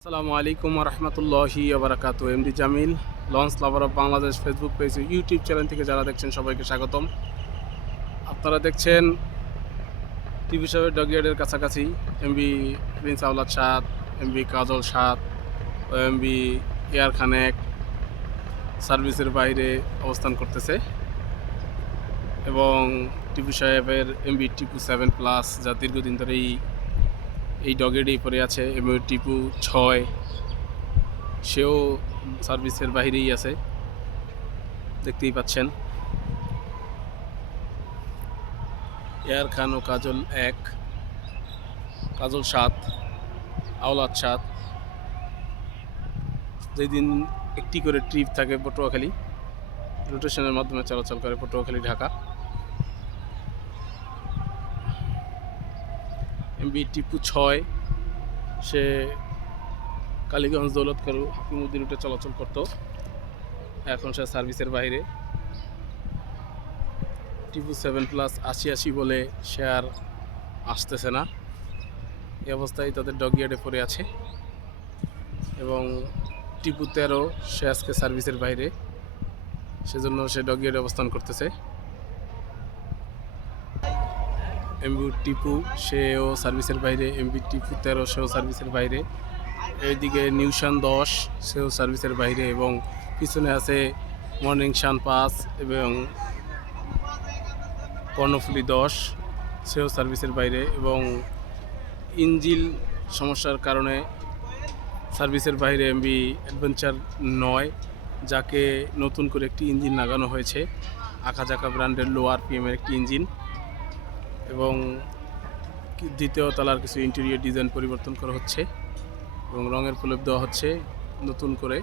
আসসালামু আলাইকুম রহমতুল্লাহি আবরাকাতু। MD Jamil, launch lover of Bangladesh Facebook page ও ইউটিউব চ্যানেল থেকে যারা দেখছেন সবাইকে স্বাগতম। আপনারা দেখছেন টিভি শোয়ের ডগইয়ার্ডের কাছাকাছি এমবি প্রিন্স আওলাদ সাদ, এমবি কাজল সাদ ও এমবি এয়ার খানেক সার্ভিসের বাইরে অবস্থান করতেছে এবং টিপু সাহেবের এমবি টিপু 7+ যা দীর্ঘদিন ধরেই এই ডগইয়ার্ডেই পড়ে আছে এবং টিপু 6 সেও সার্ভিসের বাইরেই আছে, দেখতেই পাচ্ছেন। এয়ার খান ও কাজল 1, কাজল 7, আওলাদ 7, যেদিন একটি করে ট্রিপ থাকে পটুয়াখালী, রোটেশনের মাধ্যমে চলাচল করে পটুয়াখালী ঢাকা। এমবি টিপু 6 সে কালীগঞ্জ দৌলতকারু হাকিমুদ্দিন রুটে চলাচল করত, এখন সে সার্ভিসের বাইরে। টিপু 7+ 80 বলে সে আর আসতেছে না, এই অবস্থায় তাদের ডগইয়ার্ডে পড়ে আছে এবং টিপু 13 সে আজকে সার্ভিসের বাইরে, সেজন্য সে ডগইয়ার্ডে অবস্থান করতেছে। এমবি টিপু সেও সার্ভিসের বাইরে, এমবি টিপু 13 সেও সার্ভিসের বাইরে, এইদিকে নিউশান 10 সেও সার্ভিসের বাইরে এবং পিছনে আছে মর্নিং শান 5 এবং কর্ণফুলি 10 সেও সার্ভিসের বাইরে এবং ইঞ্জিন সমস্যার কারণে সার্ভিসের বাইরে এমবি অ্যাডভেঞ্চার 9, যাকে নতুন করে একটি ইঞ্জিন লাগানো হয়েছে, আকাজাকা ব্র্যান্ডের লো আরপিএমের একটি ইঞ্জিন এবং দ্বিতীয় তলার কিছু ইন্টেরিয়র ডিজাইন পরিবর্তন করা হচ্ছে এবং রঙের প্রলেপ দেওয়া হচ্ছে নতুন করে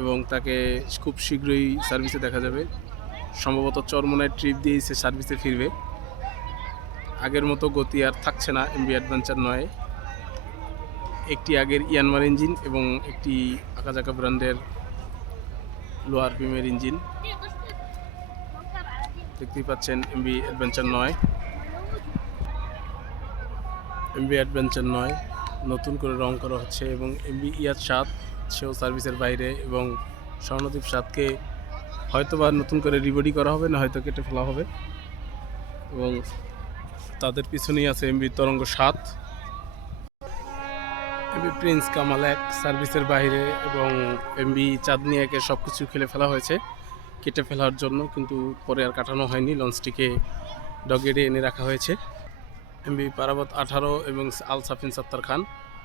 এবং তাকে খুব শীঘ্রই সার্ভিসে দেখা যাবে। সম্ভবত চরমোনায় ট্রিপ দিয়েই সে সার্ভিসে ফিরবে। আগের মতো গতি আর থাকছে না এমবি অ্যাডভেঞ্চার 9, একটি আগের ইয়ানমার ইঞ্জিন এবং একটি আকাজাকা ব্র্যান্ডের লো আরপিএমের ইঞ্জিন, দেখতেই পাচ্ছেন। এমবি অ্যাডভেঞ্চার 9 নতুন করে রং করা হচ্ছে এবং এমবি ইয়াদ 7 সেও সার্ভিসের বাইরে এবং স্বর্ণদ্বীপ 7কে হয়তো বা নতুন করে রিবডি করা হবে, না হয়তো কেটে ফেলা হবে এবং তাদের পিছনেই আছে এমবি তরঙ্গ 7, এমবি প্রিন্স কামাল 1 সার্ভিসের বাইরে এবং এমবি চাঁদনি 1-এর সব কিছু খেলে ফেলা হয়েছে কেটে ফেলার জন্য, কিন্তু পরে আর কাটানো হয়নি, লঞ্চটিকে ডগইয়ার্ডে এনে রাখা হয়েছে। এমবি পারাবত 18 এবং আল সাফিন সত্তার খান।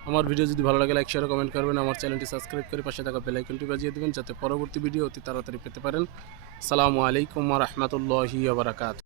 আমার ভিডিও যদি ভালো লাগে লাইক শেয়ার কমেন্ট করবেন, আমার চ্যানেলটি সাবস্ক্রাইব করে পাশে থাকা বেল আইকনটি বাজিয়ে দেবেন যাতে পরবর্তী ভিডিও অতি তাড়াতাড়ি পেতে পারেন। আসসালামু আলাইকুম ওয়া রাহমাতুল্লাহি ওয়া বারাকাতুহু।